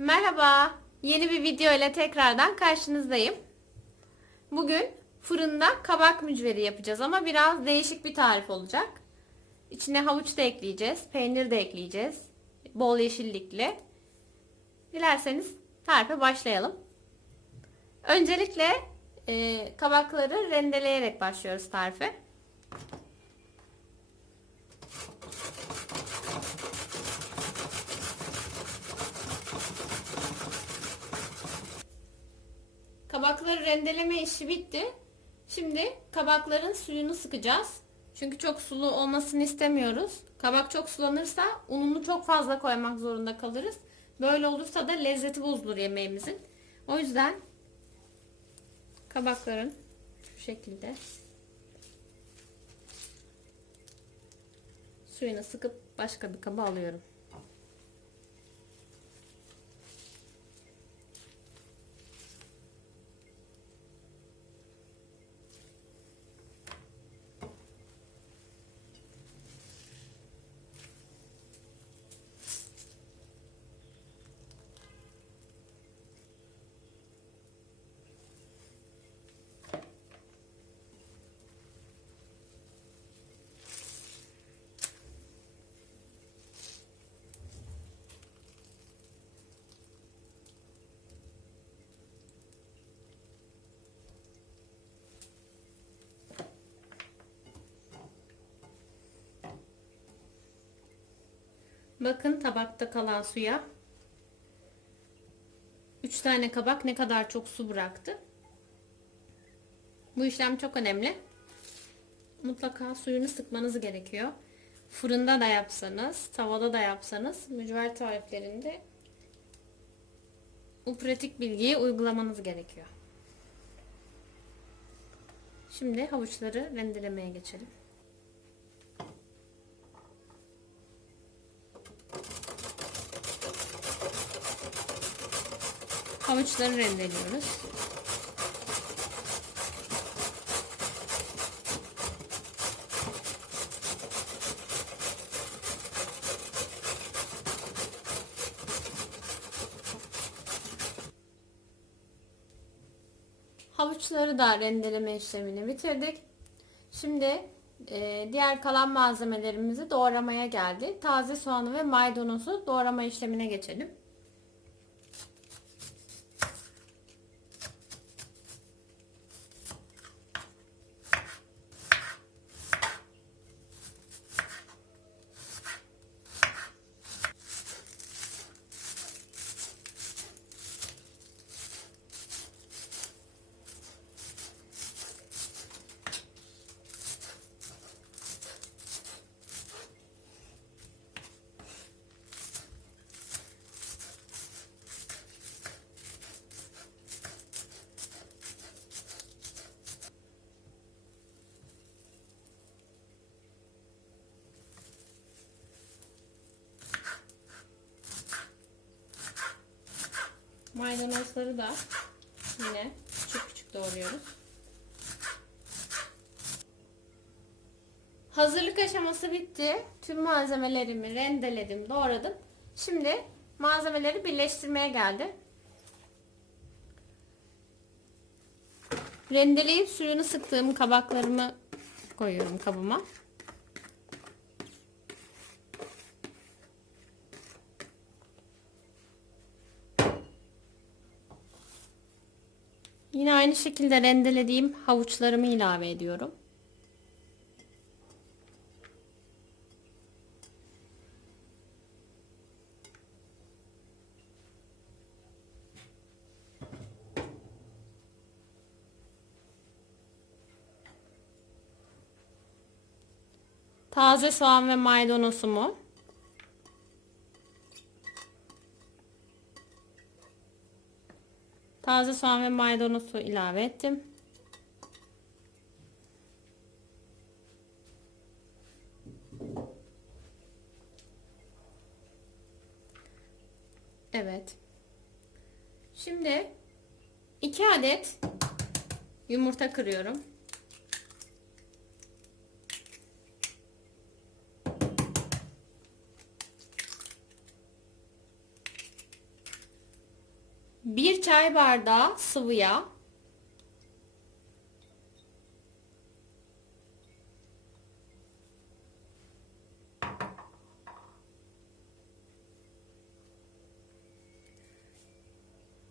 Merhaba, yeni bir video ile tekrardan karşınızdayım. Bugün fırında kabak mücveri yapacağız ama biraz değişik bir tarif olacak. İçine havuç da ekleyeceğiz, peynir de ekleyeceğiz. Bol yeşillikli. Dilerseniz tarife başlayalım. Öncelikle e, kabakları rendeleyerek başlıyoruz tarife. Kabakları rendeleme işi bitti. Şimdi kabakların suyunu sıkacağız. Çünkü çok sulu olmasını istemiyoruz. Kabak çok sulanırsa ununu çok fazla koymak zorunda kalırız. Böyle olursa da lezzeti bozulur yemeğimizin. O yüzden kabakların şu şekilde suyunu sıkıp başka bir kaba alıyorum. Bakın tabakta kalan suya. 3 tane kabak ne kadar çok su bıraktı. Bu işlem çok önemli. Mutlaka suyunu sıkmanız gerekiyor. Fırında da yapsanız, tavada da yapsanız mücver tariflerinde bu pratik bilgiyi uygulamanız gerekiyor. Şimdi havuçları rendelemeye geçelim. Havuçları rendeliyoruz. Havuçları da rendeleme işlemini bitirdik. Şimdi e, diğer kalan malzemelerimizi doğramaya geldi. Taze soğanı ve maydanozu doğrama işlemine geçelim. Maydanozları da yine küçük küçük doğruyoruz. Hazırlık aşaması bitti. Tüm malzemelerimi rendeledim, doğradım. Şimdi malzemeleri birleştirmeye geldi. Rendeleyip suyunu sıktığım kabaklarımı koyuyorum kabıma. Yine aynı şekilde rendelediğim havuçlarımı ilave ediyorum. Taze soğan ve maydanozumu Taze soğan ve maydanozu ilave ettim. Evet. Şimdi 2 adet yumurta kırıyorum. Çay bardağı sıvı yağ.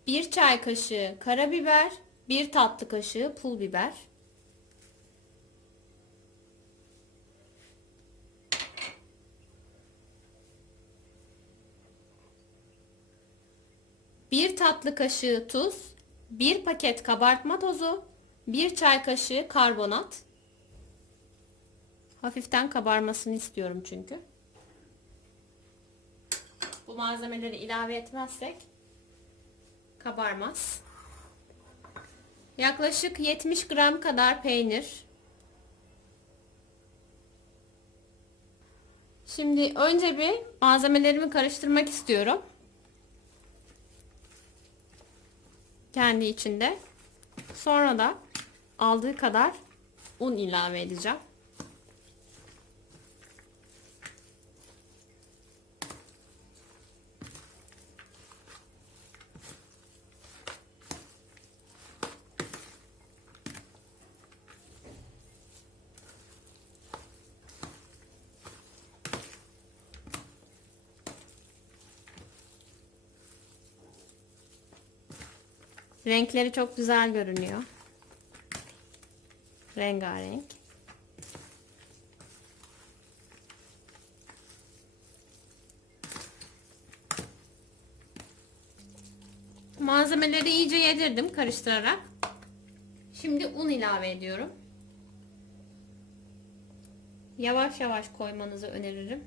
Bir çay kaşığı karabiber, bir tatlı kaşığı pul biber. Bir tatlı kaşığı tuz, bir paket kabartma tozu, bir çay kaşığı karbonat. Hafiften kabarmasını istiyorum çünkü. Bu malzemeleri ilave etmezsek kabarmaz. Yaklaşık 70 gram kadar peynir. Şimdi önce bir malzemelerimi karıştırmak istiyorum. Kendi içinde. Sonra da aldığı kadar un ilave edeceğim. Renkleri çok güzel görünüyor. Rengarenk. Malzemeleri iyice yedirdim karıştırarak. Şimdi un ilave ediyorum. Yavaş yavaş koymanızı öneririm.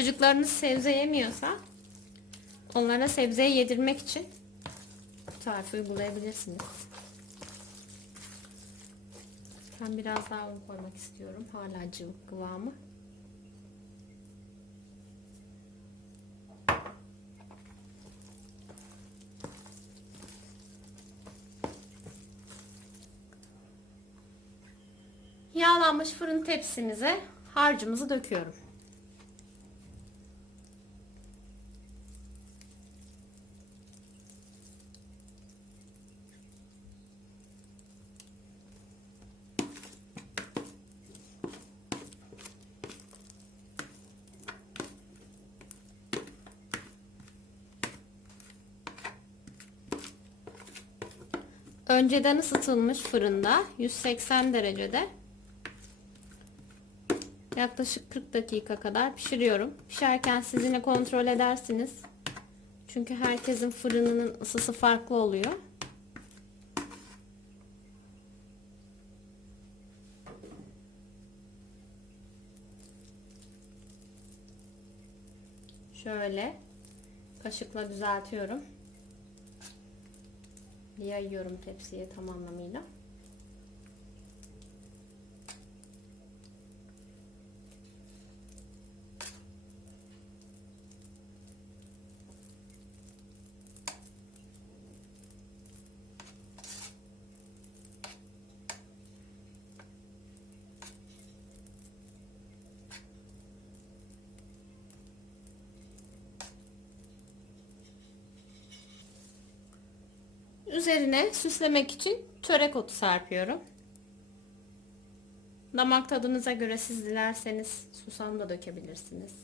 Çocuklarınız sebze yemiyorsa onlara sebzeyi yedirmek için bu tarifi uygulayabilirsiniz. Ben biraz daha un koymak istiyorum. Hala cıvık kıvamı. Yağlanmış fırın tepsimize harcımızı döküyorum. Önceden ısıtılmış fırında 180 derecede yaklaşık 40 dakika kadar pişiriyorum. Pişerken siz yine kontrol edersiniz. Çünkü herkesin fırınının ısısı farklı oluyor. Şöyle kaşıkla düzeltiyorum yayıyorum tepsiye tam anlamıyla. Üzerine süslemek için çörek otu serpiyorum. Damak tadınıza göre siz dilerseniz susam da dökebilirsiniz.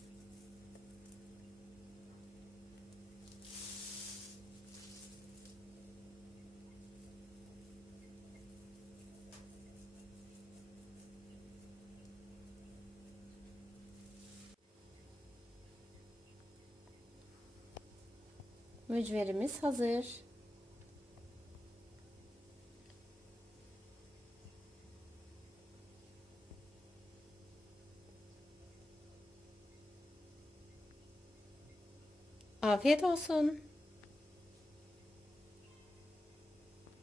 Mücverimiz hazır. Afiyet olsun.